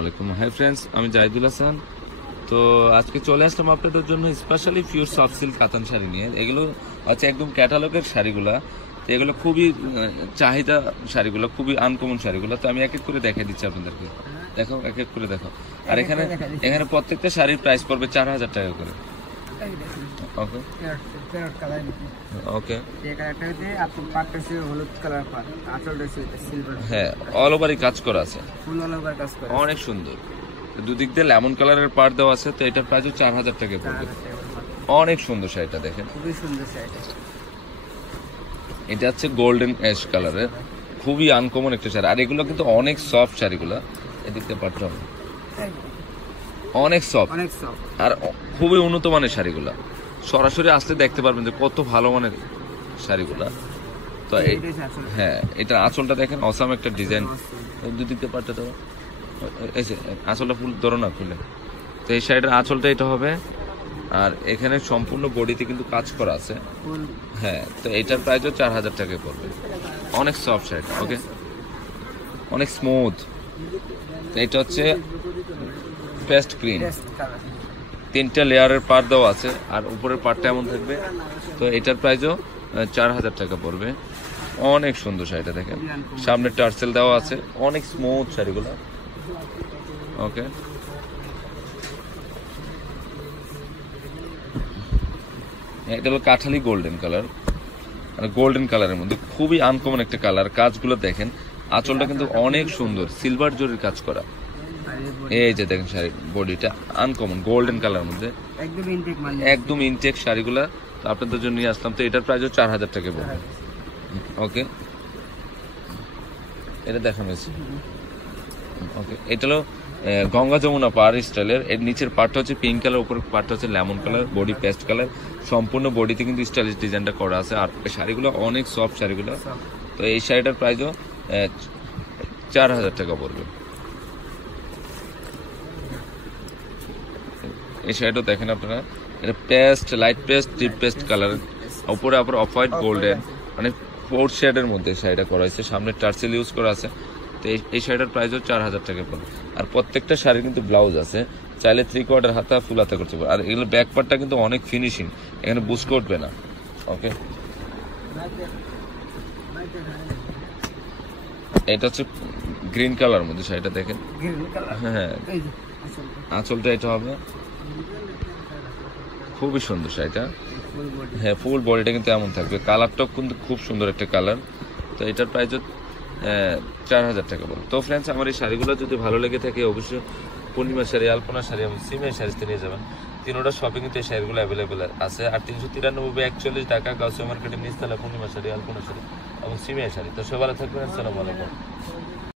আলাইকুম। Hi friends, আমি জাহিদুল হাসান। তো আজকে চলে আসলাম আপনাদের জন্য স্পেশালি পিওর সফট সিল্ক কাতান শাড়ি নিয়ে। এগুলো হচ্ছে একদম ক্যাটালগের শাড়িগুলা। তো এগুলো খুবই চাহিদা শাড়িগুলো, খুবই আনকমন শাড়িগুলো। তো আমি এক এক করে দেখিয়ে দিচ্ছি আপনাদেরকে। দেখো, এক এক করে দেখো। আর এখানে এখানে প্রত্যেকটা শাড়ির প্রাইস পড়বে 4000 টাকা করে। ওকে ওকে, হ্যাঁ, অল ওভারই কাজ করা আছে, অনেক সুন্দর। দুদিক দিয়ে লেমন কালারের পাড় দেওয়া আছে। তো এটার প্রাইস 4000 টাকা পড়বে। অনেক সুন্দর শাড়িটা দেখেন, খুবই সুন্দর শাড়িটা। এটা হচ্ছে গোল্ডেন অ্যাশ কালারের, খুবই আনকমন একটা শাড়ি। আর এগুলো কিন্তু অনেক সফট শাড়িগুলো, এদিক দিয়ে পাড়টা অনেক সফট আর খুবই উন্নত মানের শাড়িগুলা। সরাসরি আসলে দেখতে পারবেন যে কত ভালো মানের শাড়িগুলা। তো হ্যাঁ, এটা আঁচলটা দেখেন, অসাম একটা ডিজাইন। দুদিক দিয়ে পাড়টা দেওয়া, আঁচলটা ফুল ধরো না খুলে। তো এই শাড়িটার আঁচলটা এটা হবে। আর এখানে সম্পূর্ণ বডিতে কিন্তু কাজ করা আছে। হ্যাঁ, তো এটার প্রাইসও 4000 টাকায় পড়বে। অনেক সফট শাড়িটা, ওকে, অনেক স্মুথ। এটা হচ্ছে পেস্ট গ্রিন, 3টা লেয়ারের পাড় দেওয়া আছে আর উপরের পাড়টা এমন থাকবে। তো এটার প্রাইসও 4000 টাকা পড়বে। অনেক সুন্দর শাড়িটা দেখেন, সামনে টার্সেল দেওয়া আছে, অনেক স্মুথ শাড়িগুলো। ওকে, এটা হলো কাঠালি গোল্ডেন কালার, মানে গোল্ডেন কালারের মধ্যে খুবই আনকমন একটা কালার। কাজগুলো দেখেন, আঁচলটা কিন্তু অনেক সুন্দর, সিলভার জরির কাজ করা। এই যে দেখেন শাড়ির বডিটা আনকমন গোল্ডেন কালার মধ্যে, একদম ইনটেক শাড়িগুলা। তো আপনাদের জন্য নিয়ে আসলাম। তো এটার প্রাইসও 4000 টাকা পড়বে। ওকে, এটা দেখানো হয়েছে। ওকে, এটা হলো গঙ্গা যমুনা পাড় স্টাইলের। এর নিচের পার্টটা হচ্ছে পিঙ্ক কালার, উপরের পার্টটা হচ্ছে lemon colour, body paste colour. সম্পূর্ণ বডিতে কিন্তু স্টাইলিশ ডিজাইনটা করা আছে। আর শাড়িগুলো অনেক সফট শাড়িগুলো। তো এই শাড়িটার প্রাইসও 4000 টাকা পড়বে। এই শাড়িটাও দেখেন আপনারা, এটা paste, light paste, deep paste colour, উপরে আবার অফ হোয়াইট গোল্ডেন, মানে 4 শেডের মধ্যে শাড়িটা করা হয়েছে। সামনে টার্সেল ইউজ করা আছে। তো এই শাড়িটার প্রাইসও 4000 টাকা পড়বে। আর প্রত্যেকটা শাড়ির কিন্তু ব্লাউজ আছে, চাইলে 3/4 হাতা ফুল হাতা করতে পারবে। আর এগুলো ব্যাক পার্টটা কিন্তু অনেক ফিনিশিং, এখানে বুস্ক উঠবে না। ওকে, এটা হচ্ছে গ্রিন কালার মধ্যে শাড়িটা দেখেন। হ্যাঁ, আঁচলটা এটা হবে, খুবই সুন্দর শাড়িটা। হ্যাঁ, ফুল বডিটা কিন্তু এমন থাকবে। কালারটাও কিন্তু খুব সুন্দর একটা কালার। তো এটার প্রাইসও 4000 টাকা পড়বে। তো ফ্রেন্ডস, আমার এই শাড়িগুলো যদি ভালো লেগে থাকে অবশ্যই পূর্ণিমা শাড়ি, আলপনা শাড়ি এবং সিমের শাড়িতে নিয়ে যাবেন। তিনোটা শপিং কিন্তু এই শাড়িগুলো অ্যাভেলেবেল আছে। আর 393 টাকা গাউসিয়া মার্কেটের নিচতলা পূর্ণিমা শাড়ি, আলপনা শাড়ি এবং সিমের শাড়ি। তো সবাই থাকবেন। আসসালামু আলাইকুম।